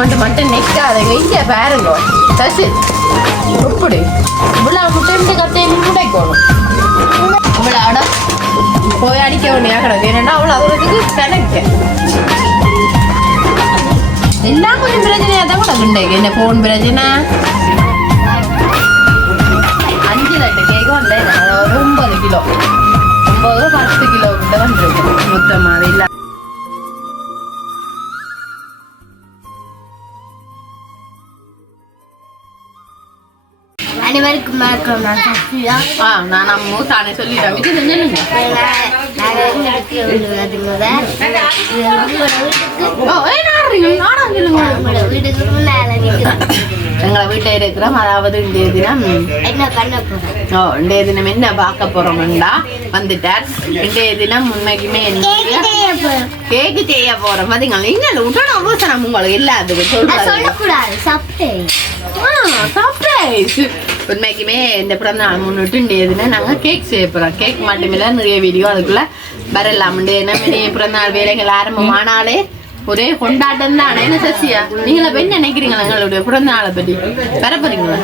மட்டும் நிற்காதுங்க. இங்கே பாருங்க சசி எப்படி இவ்வளோ முட்டை கத்தையும் முட்டைக்கணும். இவ்வளோ அடம் போய் அடிக்க வேண்டியா கிடக்கு. என்னன்னா அவ்வளோ அதுக்கு கணக்கு எல்லாம் கொஞ்சம் பிரச்சனையாக தான் கிடக்குண்டேக்கு. என்ன ஃபோன் பிரச்சனை 5 லட்டு கேக்கு வந்தேன். அதாவது 9 கிலோ 9-10 கிலோ கிட்ட வந்துருக்கு மொத்தமாக. இல்லை அனைவருக்கும் வணக்கம். நான் சத்யா. நான் அம்மு தானே சொல்லிட்டேன். இது செஞ்சுங்க. எங்களை வீட்டை இருக்கிறோம். அதாவது இன்றைய தினம் என்ன பண்ண போறோம்? இன்றைய தினம் என்ன பார்க்க போறோம்டா வந்துட்டார். இன்றைய தினம் உண்மைக்குமே கேக்கு செய்ய போறோம். பாத்தீங்களா என்ன விட்டணும் அவசரம் உங்களுக்கு எல்லாத்துக்கும் சொல்லக்கூடாது. சர்ப்ரைஸ். உண்மைக்குமே இந்த பிறந்த நாள் முன்னிட்டு இன்றைய தினம் நாங்கள் கேக் செய்ய போகிறோம். கேக் மட்டுமில்ல நிறைய வீடியோ அதுக்குள்ளே வரலாம். இன்றைய பிறந்த நாள் வேலைகள் ஆரம்பமானாலே ஒரே கொண்டாட்டம் தான். என்ன சசியா நீங்கள போய் நினைக்கிறீங்களா எங்களுடைய பிறந்த நாளை பற்றி வர போறீங்களா?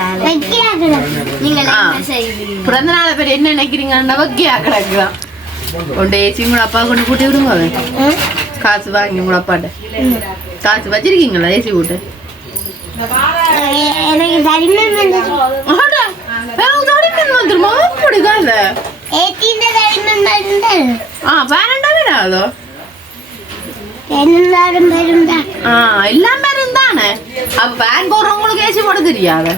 பிறந்த நாளை பற்றி என்ன நினைக்கிறீங்கன்னா வக்கியா கிடக்குதான். கொண்டு ஏசி உங்களோட அப்பா கொண்டு கூட்டி விடுங்க. காசு வாங்கி உங்களோட அப்பாட்ட காசு வச்சிருக்கீங்களா ஏசி கூட்டு? எல்லாம் பேரும் தானே. அப்ப பேன் போடுறவங்களுக்கு ஏசி போட தெரியாது.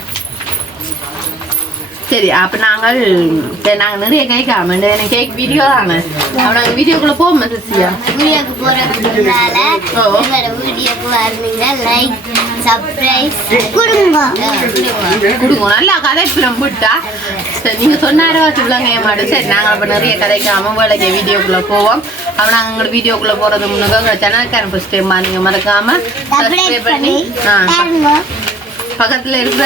சரி அப்ப நாங்கள் நிறைய கேட்காம கேக் வீடியோ தானே. அப்ப நாங்க வீடியோக்குள்ள போவோம். சசியா வீடியோக்கு போறதுனால வீடியோக்கு வரீங்க லைக் சப்ஸ்கிரைப் கொடுங்க. நல்லா கதைப்புறம் விட்டா சரி நீங்க சொன்னாரவாச்சு விளங்க ஏமாடு. சரி நாங்க அப்ப நிறைய கதைக்காம வேலைக்கு வீடியோக்குள்ள போவோம். அப்ப நாங்க எங்க வீடியோக்குள்ள போறது முன்னாடி சேனலுக்கான ஃபர்ஸ்ட் டைம் நீங்க மறக்காம சப்ஸ்கிரைப் பண்ணி பக்கத்துல இருக்கிற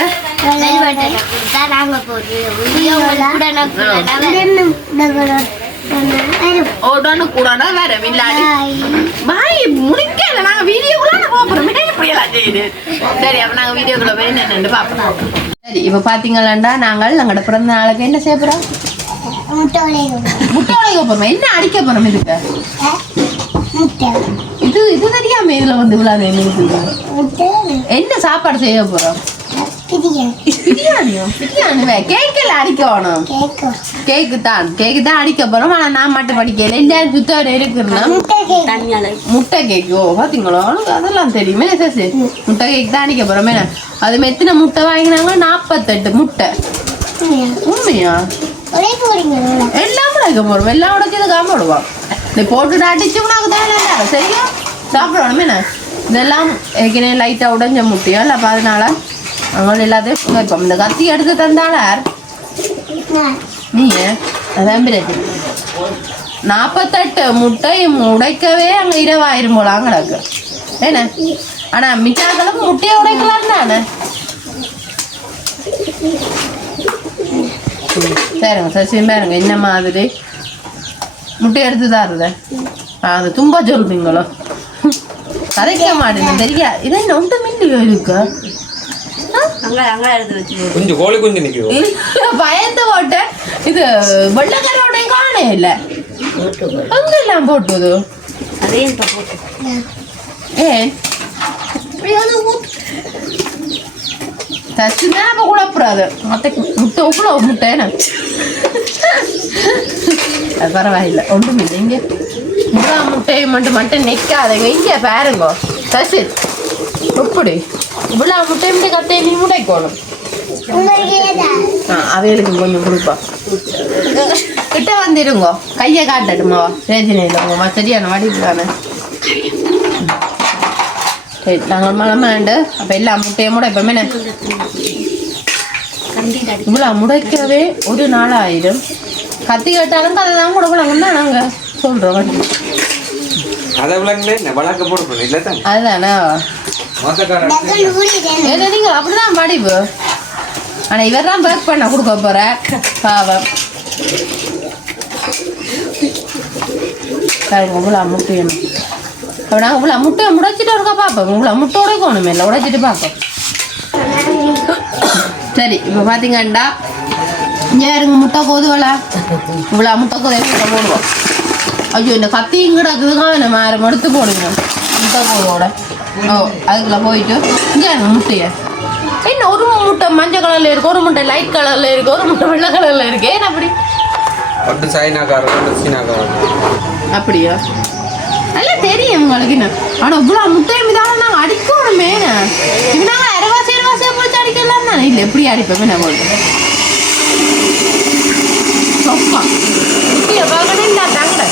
உடனுக்குடனே வேற விளையாடி பாய் முடிக்கல. நாங்க வீடியோக்குள்ள போறோம். இப்படியெல்லாம் செய்யுது. சரி அப்ப நாங்க வீடியோக்குள்ள போய் என்னன்னு பாப்போம். சரி இப்ப பாத்தீங்களாண்டா நாங்கள் எங்களோட பிறந்த நாளுக்கு என்ன செய்ய போறோம்? முட்டை உடைக்க போறோம். என்ன அடிக்க போறோம்? இதுக்கு இது தெரியாம இதுல வந்து என்ன சாப்பாடு செய்ய போறோம்? கேக்குல அடிக்கணும். கேக்கு தான் அடிக்க போறோம். ஆனா நான் மட்டும் படிக்கல. எல்லாரும் சுத்தம் இருக்குன்னா முட்டை கேக்கு. பாத்தீங்களா அதெல்லாம் தெரியுமே. முட்டை கேக்கு தான் அடிக்க போறோம். அது எத்தனை முட்டை வாங்கினாங்க? 48 முட்டை. உண்மையா? எல்லாம் உடைக்க போறோம். எல்லாம் உடைச்சதுக்காம விடுவோம். நீ போட்டு அடிச்சு உனக்கு தான் சரியா சாப்பிடணும். என்ன இதெல்லாம் ஏற்கனவே லைட்டா உடைஞ்ச முட்டையோ இல்லை. அப்ப அதனால அவங்க எல்லாத்தையும் வைப்போம். இந்த கத்தி எடுத்து தந்தாளார் நீங்க அதான் 48 முட்டை உடைக்கவே அங்க 20,000 போலாம் கிடக்கு. என்ன ஆனா மிச்சாக்களும் முட்டையை உடைக்கலாம் தானே. சரிங்க சசி பாருங்க என்ன மாதிரி முட்டை எடுத்து தாருத. அது தும்பா சொல்றீங்களோ கதைக்க மாட்டேங்க தெரியா. இது என்ன ஒன்று மில்லியோ இருக்கு. பயந்து போட்ட இது வெள்ளக்காரோட காணே இல்ல. அங்கெல்லாம் போட்டுது ஏன் தச்சுனா அப்ப குழப்புறாது. முட்டை உப்புல முட்டை அது பரவாயில்ல ஒன்றும் இல்லை. இங்கே முட்டையை மட்டும் நிற்காதுங்க. இங்கே பாருங்க சசி எப்படி இவ்வளோ முட்டை கத்தையும் முட்டைக்கணும். அவைகளுக்கு கொஞ்சம் கொடுப்பா. கிட்ட வந்துருங்கோ. கையை காட்டட்டுமா? பிரச்சனை இல்லை. உங்க சரியான வடிவுதானே. சரி நாங்கள் மலமாண்டு அப்போ எல்லா முட்டையும் முடைப்போமே. இவ்வளோ முடைக்கவே ஒரு நாள் ஆயிடும். கத்தி கேட்டாலும் கதை தான் கொடுக்கலாங்க தான் நாங்கள் சொல்கிறோம். அதுதானே நீங்கள் அப்படிதான் படிப்பு. ஆனால் இவர் தான் பேக் பண்ண கொடுக்க போகிற பாவம். இவ்வளோ முட்டையணும். அப்போ நாங்கள் இவ்வளோ முட்டை முடைச்சிட்டு இருக்கா பார்ப்போம். இவ்வளோ முட்டை உடைக்கணுமே இல்லை, உடைச்சிட்டு பார்ப்போம். சரி இப்போ பார்த்தீங்கண்டா இங்கே இருங்க முட்டை கோதுவலா இவ்வளோ முட்டை கோதை போடுவோம். ஐயோ இந்த கத்தியும் கிடக்குதுங்க, நம்ம எடுத்து போடுங்க முட்டை கோதோட. ஓ அதுக்குள்ளே போயிட்டு இங்கே இருங்க முட்டையை. என்ன ஒரு முட்டை மஞ்சள் கலரில் இருக்குது, ஒரு முட்டை லைட் கலரில் இருக்குது, ஒரு முட்டை வெள்ளை கலரில் இருக்குது. ஏன் அப்படி? அப்படியா? நல்லா தெரியும் உங்களுக்கு. என்ன ஆனால் இவ்வளோ முட்டையை மீதான நாங்கள் அடிக்கணுமே. இப்போ நாங்கள் அரைவாசியாக போச்சு அடிக்கலாம் தானே. இல்லை எப்படி அடிப்போமே நான் போட்டு சொப்பா முட்டையை பார்க்கணும் இல்லை தாங்கட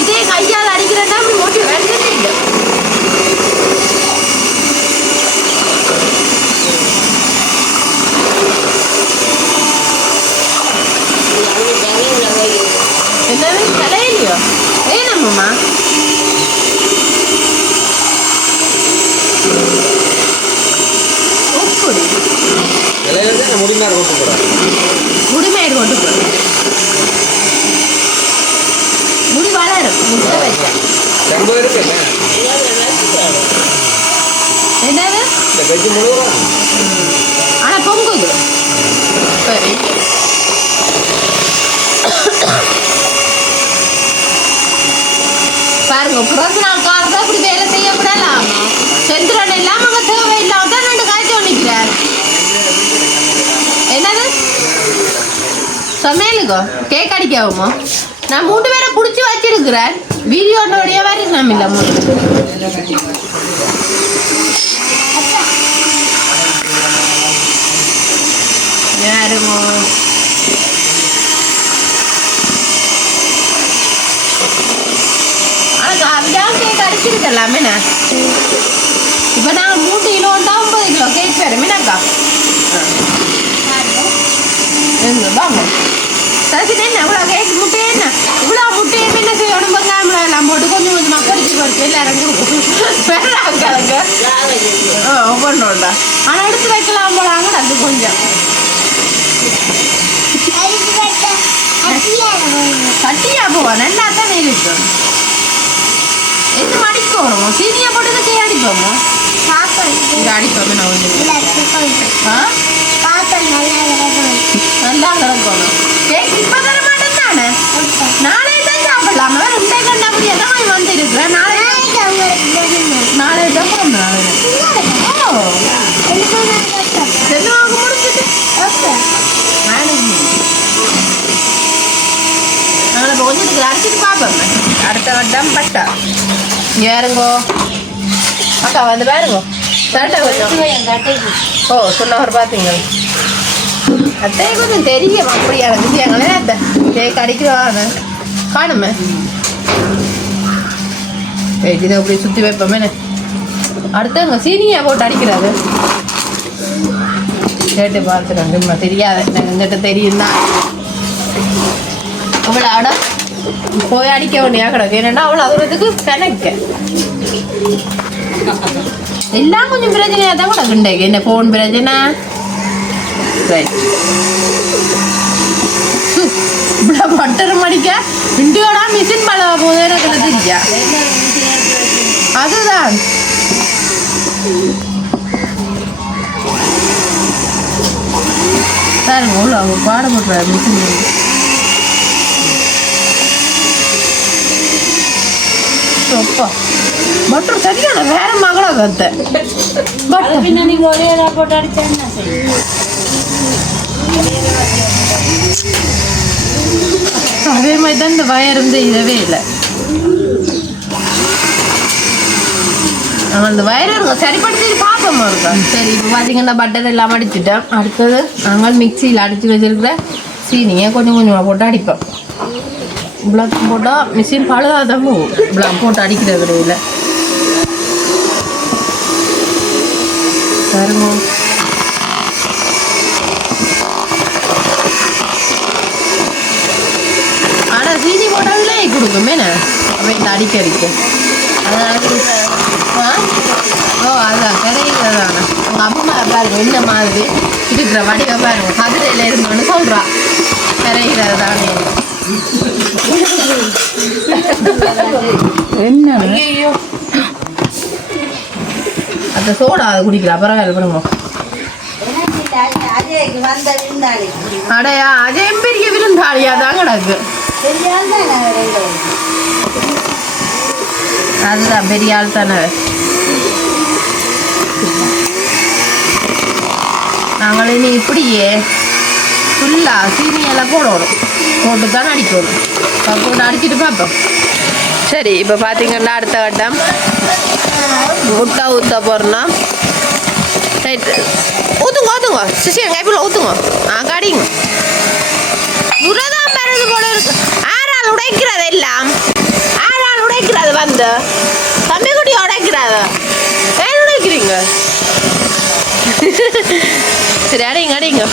இதே கையால் அடிக்கிறேன்னா அப்படி முட்டை வேண்டதே இல்லை. என்னது தலையிலையோ? ஏனம்மா உப்பு முடிமேடு கொண்டு போகிறேன். முடி வளரும் முட்டை வச்சா என்னது ஆனால் பொங்குது. சரி பாருங்க பிறகு நான் காலத்தை அப்படி வேலை செய்யப்படலாம். செந்திரன் இல்லாம அங்கே தேவை இல்லாம தான் 2 காய்ச்சல் நிற்கிறார். என்னது சமையலுக்கோ கேக் அடிக்காவுமோ? நான் 3 பேரை பிடிச்சி வச்சிருக்கிறேன். வீடியோடைய வேறு நம்ம இல்லை 3 யாருமோ அதுதான் கேக் அடிச்சிருக்கலாமே. இப்போ நாங்கள் 3 கிலோ 9 கிலோ கேக் பேருமேனாக்கா வாங்க சரி. என்ன இவ்வளோ கேக் முட்டை என்ன இவ்வளோ முட்டையும் என்ன செய்யணும்? வெங்காயம் எல்லாம் போட்டு கொஞ்சம் கொஞ்சமாக பறிச்சு எல்லாரும் கொடுக்கும் ஒவ்வொன்றோண்டா. ஆனால் எடுத்து வைக்கலாம் போலாங்க. அது கொஞ்சம் கட்டியா போவா நல்லா தானே இருக்கும். எது அடிக்கணும்? சீனியை போட்டு கே அடிப்போமோ? அடிப்போமே நான் நல்லா கிடக்கணும். கேக் இப்போ தர மாட்டேன் தானே. நாளை தான் சாப்பிடலாம். 2 கண்டா அப்படியே தான் வந்து இருக்கிறேன். நாளை தான் போகணும். ஓ செல்லுவாங்க முடிச்சுட்டு நாங்கள் கொஞ்சத்துக்கு அடிச்சுட்டு பார்ப்போம். அடுத்த வட்டம் பட்டா யாருங்கோ அக்கா வந்து பாருங்க. சட்டை கொஞ்சம் ஓ சொன்னவர் பார்த்தீங்க. அத்தை கொஞ்சம் தெரியும் அப்படியான விஷயங்களே. அத்தை கேக் அடிக்கிறான்னு காணுமே. இதை அப்படி சுற்றி வைப்போமே. அடுத்தவங்க சீனியை போட்டு அடிக்கிறாரு. கேட்டு பார்த்துருங்க தெரியாது. எனக்கு எங்கிட்ட தெரியும் தான். அவளை அட போய் அடிக்க வேண்டியா கிடக்கு. என்னன்னா அவளை அதுறதுக்கு கணக்க எல்லாம் கொஞ்சம் பிரச்சனையாக தான் கிடக்குண்டேக்கு. என்ன ஃபோன் பிரச்சனை ரைட் இவ்வளோ பட்டர் மடிக்க இண்டியோட மிஷின் பழ போதே எனக்கு தெரியா. அதுதான் சார் அவ்வளோ அவங்க பாடப்படுற மிஷின் அப்பா பட்டர் சரியான வேற மகளா கத்த நீங்க ஒரே போட்டு அடிச்சேன். அதே மாதிரி தான் இந்த வயர் இதவே இல்லை. நாங்கள் அந்த வயரை சரிப்படுத்தி பார்ப்போமா இருக்கா. சரி இப்போ பார்த்தீங்கன்னா பட்டர் எல்லாம் அடிச்சுட்டோம். அடுத்தது நாங்கள் மிக்சியில் அடித்து வச்சிருக்கிற சீனியை கொஞ்சம் கொஞ்சமாக போட்டு அடிப்போம். இவ்வளோ போட்டால் மிஷின் பழுதாதான் போகும். இவ்வளோ போட்டு அடிக்கிறது கிடையாது. பாருங்க ஆனால் சீனி போட்டாலே கொடுக்குமே அப்போ அடிக்க அடிக்க அதனால் ஓ அதான் கரையில் தானே உங்கள் அம்மா பாருங்க இந்த மாதிரி இருக்கிற வடிவை பாருங்க கதிரையில் இருந்தோன்னு சொல்கிறா கரையில் தானே. என்ன ஐயோ அந்த சோடா அதை குடிக்கல பரவாயில்ல பண்ணுங்க அடையா அஜயம் பெரிய விருந்தாளியா தான் கிடக்கு அதுதான் பெரிய ஆள் தானே நாங்கள் இனி இப்படியே ஃபுல்லாக சீனியெல்லாம் போடணும் போட்டு தான் அடிக்கணும் போட்டு அடிச்சுட்டு பார்ப்போம் சரி இப்போ பார்த்தீங்கன்னா அடுத்த கட்டம் முட்டை ஊற்ற போகிறோன்னா ரைட்டு ஊற்றுங்க ஊற்றுங்க சிசியா கைப்பில் ஊற்றுங்க கடிங்க துரதான் மருந்து போல இருக்கு ஆறால் உடைக்கிறது எல்லாம் ஆறால் உடைக்கிறது வந்து தம்பி குட்டி உடைக்கிறது ஏன் உடைக்கிறீங்க சரி அடைங்க அடைங்க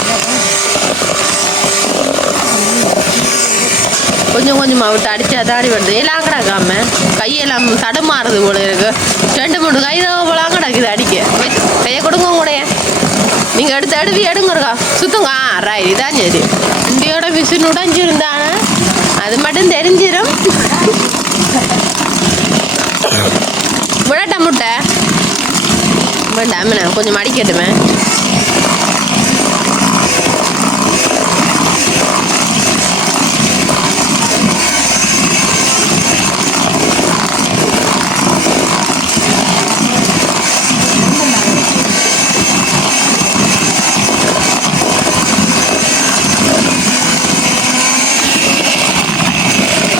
கொஞ்சம் கொஞ்சமாக விட்டு அடித்து அதாடி வருது எல்லாம் கிடக்காம கையெல்லாம் தடுமாறுது போல இருக்கு 2-3 கை தான் போலாம் கிடக்குது அடிக்க கையை கொடுங்க உடைய நீங்கள் எடுத்து எடுங்கக்கா சுத்துங்க ரைட் இதான் சரி இந்தியோட மிஷின் உடைஞ்சிருந்தானே அது மட்டும் தெரிஞ்சிடும் விடட்டா முட்டை வேண்டாம் கொஞ்சம் அடிக்கட்டுமே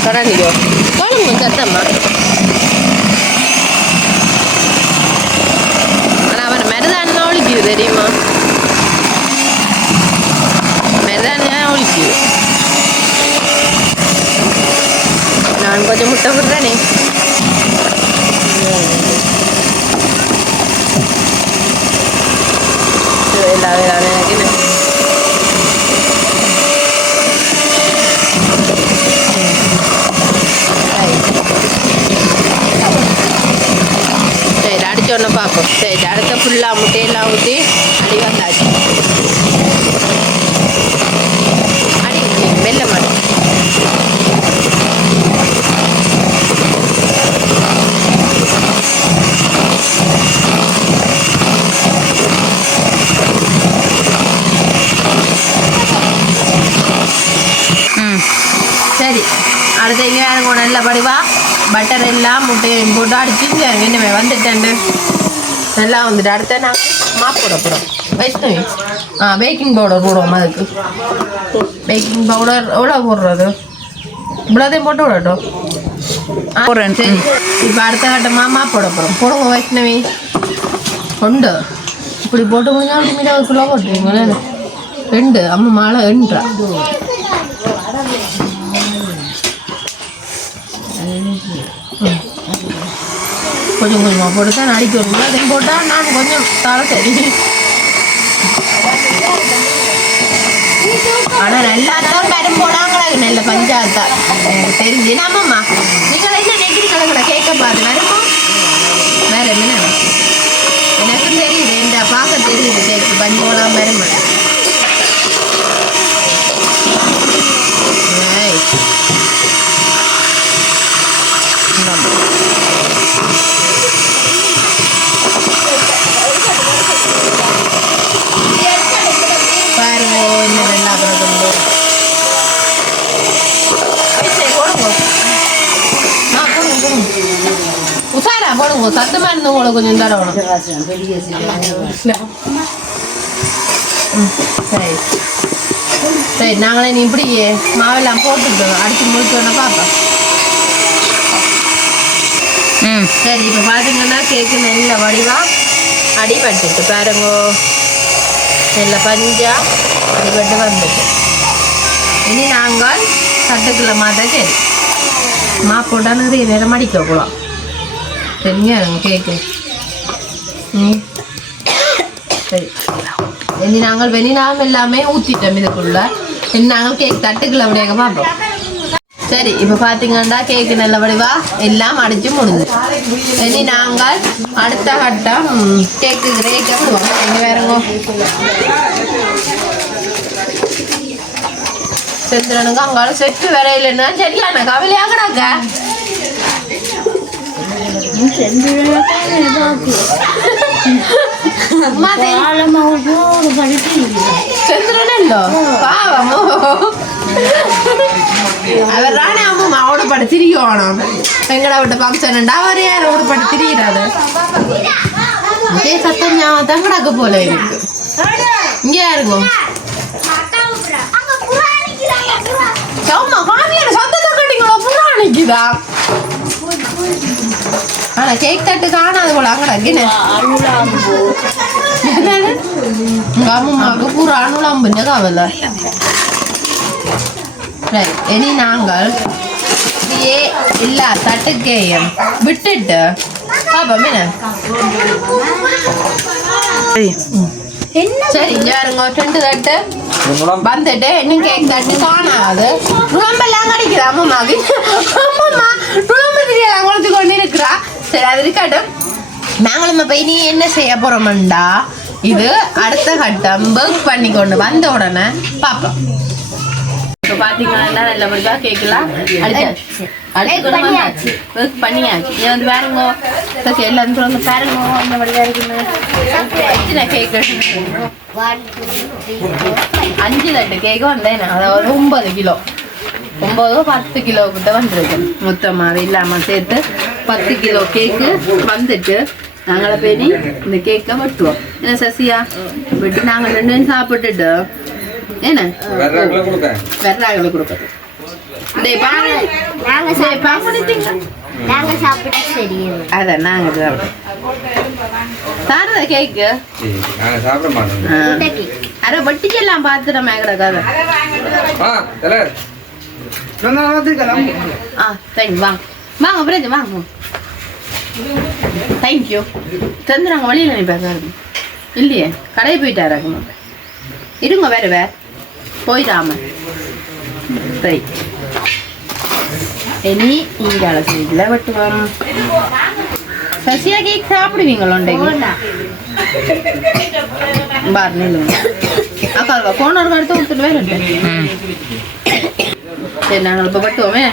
கரண்டியோ குழம்பு சத்தம்மா ஆனால் அவன் மருதானா ஒழிக்குது தெரியுமா மருதானா ஒழிக்குது நான் கொஞ்சம் முட்டை விடுறேனே எனக்கு சரி அடிச்சோன்னு பார்ப்போம் சரி அடுத்த ஃபுல்லாக முட்டையெல்லாம் ஊற்றி அடி வந்தாச்சு அடி வெள்ளை மாட்டோம் சரி அடுத்த இங்கே வேறு நல்ல படிவா பட்டர் எல்லாம் முட்டையும் போட்டு அடிச்சுங்க என்னமே வந்துட்டேன் நல்லா வந்துட்டு அடுத்த நாங்கள் மாப் போட போகிறோம் வைஷ்ணவி பேக்கிங் பவுடர் போடுவோம் அதுக்கு பேக்கிங் பவுடர் எவ்வளோ போடுறது இவ்வளோதையும் போட்டு விடட்டும் போடுறேன் சரி இப்போ அடுத்த கட்டமாக மாப் போட போகிறோம் போடுங்க வைஷ்ணவி உண்டு இப்படி போட்டு முடிஞ்சா அப்படி மீது ஒரு கிலோ போட்டுருவீங்களே 2 அம்மா மாலை 2 கொஞ்சம் கொஞ்சமாக போட்டு தான் அடிக்கணும் அதையும் போட்டால் நான் கொஞ்சம் தலை சரி ஆனால் நல்லா தான் பெரும் போடாங்களா நல்ல பஞ்சாயத்தா எனக்கு தெரிஞ்சு ஆமாம்மா நீங்கள் என்ன நெகிரி கலக்கிற கேட்க பார்த்து வருமா வேற என்ன எனக்கும் தெரியுது இந்த பார்க்க தெரியுது கேட்கு பஞ்சு போடாமல் வருமா பாருங்க இன்னும் நல்லா உசாரா போடுங்க சத்தமா இருந்து உங்களுக்கு கொஞ்சம் தரணும் சரி சரி நாங்களே நீ இப்படி மாவெல்லாம் போட்டுட்டோம் அடிச்சு முடிச்சோன்னா பார்ப்போம் சரி இப்போ பார்த்தீங்கன்னா கேக்கு நல்ல வடிவாக அடிபட்டுட்டு பாருங்க நல்ல பஞ்சா அடிபட்டு வந்துட்டு இனி நாங்கள் சட்டுக்குள்ள மாற்ற சரி போட்டால் நிறைய நேரம் அடிக்கக்கூடாது சரிங்க கேக்கு சரி இனி நாங்கள் வெண்ணிலாவும் எல்லாமே ஊற்றிட்டோம் இதுக்குள்ள இனி நாங்கள் கேக் தட்டுக்குள்ள அப்படியே பார்ப்போம் சரி இப்போ பார்த்தீங்கன்னா கேக்கு நல்ல வடிவா எல்லாம் அடிச்சு முடிஞ்சு இனி நாங்கள் அடுத்த கட்டம் கேக்கு கிரேக்க வேறங்க சந்திரனுக்கு அங்கால செட்டு வரையிலன்னா சரியான கவலையாகடாக்க சந்திரனோ பாவமோ அவர் ராணி அம்மா அவட பட திரியோணும் எங்கட விட்ட ஃபங்க்ஷன் அவர் யார் அவட பட திரியிறாரு அதே சத்தம் ஞாபகம் தங்கடாக்க போல இருக்கு இங்க யாருக்கும் ஆமா காமியான சத்தத்தை கட்டிங்களோ புறா நிக்குதா ஆனா கேக் தட்டு காணாது போல அங்கடா என்ன உங்க அம்மாவுக்கு பூரா அனுலாம்புன்னு கவலை இனி நாங்கள் இப்படியே இல்ல தட்டுக்கேயம் விட்டுட்டு பாப்போம் என்ன சரி இங்க இருங்க 2 தட்டு வந்துட்டு இன்னும் கேக் தட்டு காணாது நுழம்பெல்லாம் கிடைக்குது அம்மாவுக்கு அம்மா நுழம்பு தெரியலாம் குழந்தை கொண்டு இருக்கிறா சரி அது இருக்கட்டும் நாங்களும் இப்ப இனி என்ன செய்ய போறோம்டா இது அடுத்த கட்டம் ஒர்க் பண்ணி கொண்டு வந்த உடனே பாப்போம் இப்போ பாத்தீங்கன்னா நல்லபடியா கேட்கலாம் அடிச்சாச்சு ஒர்க் பண்ணியாச்சு நீ வந்து பாருங்க எல்லாரும் வந்து பாருங்க நல்லபடியா இருக்குன்னு கேக் 5 தட்டு கேக்கு வந்தேன் அதாவது 9 கிலோ 9-10 கிலோ கிட்ட வந்துருக்கு மொத்தமாக இல்லாமல் சேர்த்து 10 கிலோ கேக்கு வந்துட்டு நாங்கள பேரி இந்த கேக்கை வெட்டுவோம் என்ன சசியா வெட்டி நாங்கள் 2 பேரும் சாப்பிட்டுட்டு என்ன வெர்றாங்களை கொடுக்குறது அதான் நாங்கள் சாப்பிட கேக்கு அரை வட்டிக்கெல்லாம் பார்த்துட்டோம் மேகட கதை வாங்க பிரஜ் வாங்க தேங்க்யூ தந்துடுறாங்க வழியில் நினைப்பாங்க இல்லையே கடையை போயிட்டாராங்க இருங்க வேற போயிடாம ரைட் இனி இங்கால சைடில் வெட்டுவோம் சசியா கேக் சாப்பிடுவீங்களோண்டைங்க பார் நில்லுங்க அக்கா இருக்கா போன ஒரு அடுத்து கொடுத்துட்டு வேற சரி நாங்கள் இப்போ வெட்டுவோமே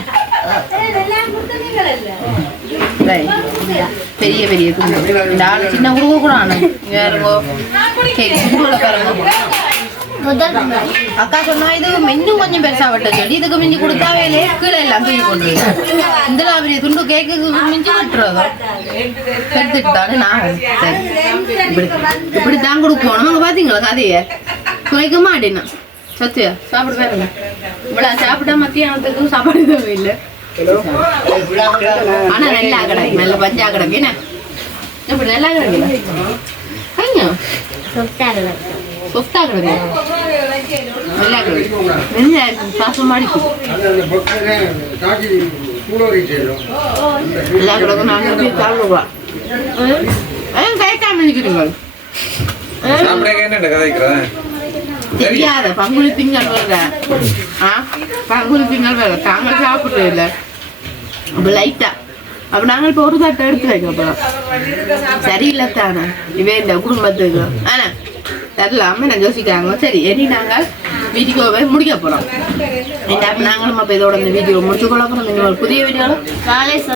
பெரிய பெரிய துண்டு இந்த ஆள் சின்ன கொடுக்க கூட ஆனும் வேறுங்கோ கேக் துண்டுல பாருங்க அக்கா சொன்னா இது இன்னும் கொஞ்சம் பெருசா வெட்ட சொல்லி இதுக்கு மிஞ்சி கொடுத்தா வேலையே கீழே எல்லாம் தூக்கி கொண்டு இந்த பெரிய துண்டு கேக்கு மிஞ்சி விட்டுறதோ எடுத்துக்கிட்டாரு நான் சரி இப்படித்தான் கொடுப்போம் நமக்கு பாத்தீங்களா கதைய குறைக்க மாட்டேன்னா சத்தியா சாப்பிட பாருங்க இவ்வளவு சாப்பிட்டா மத்தியானத்துக்கு சாப்பாடு எதுவும் இல்லை ஆனா நல்லா கிடக்கு நல்ல பஞ்சா கிடக்கு என்ன இப்படி நல்லா கிடக்குல சொத்தா கிடக்கு நல்லா கிடக்கு சாசம் மாடிக்கு நல்லா கிடக்கு நாங்கள் சாப்பிடுவா கைக்காம நிற்கிறீங்க தெரியாத பங்குனி திங்கள் வர்ற பங்குனி திங்கள் வர்ற தாங்கள் சாப்பிட்டு இல்லை அப்போ லைட்டா அப்போ நாங்கள் இப்போ ஒரு தட்டை எடுத்து வைக்க அப்புறம் சரியில்லைத்தானே இவே இந்த குடும்பத்துக்கு ஆனா தரலாம நான் யோசிக்கிறாங்க சரி இனி நாங்கள் வீடியோவை முடிக்க போறோம் நாங்களும் அப்போ இதோட இந்த வீடியோ முடிச்சு கொள்ள போறோம் புதிய வீடியோவில்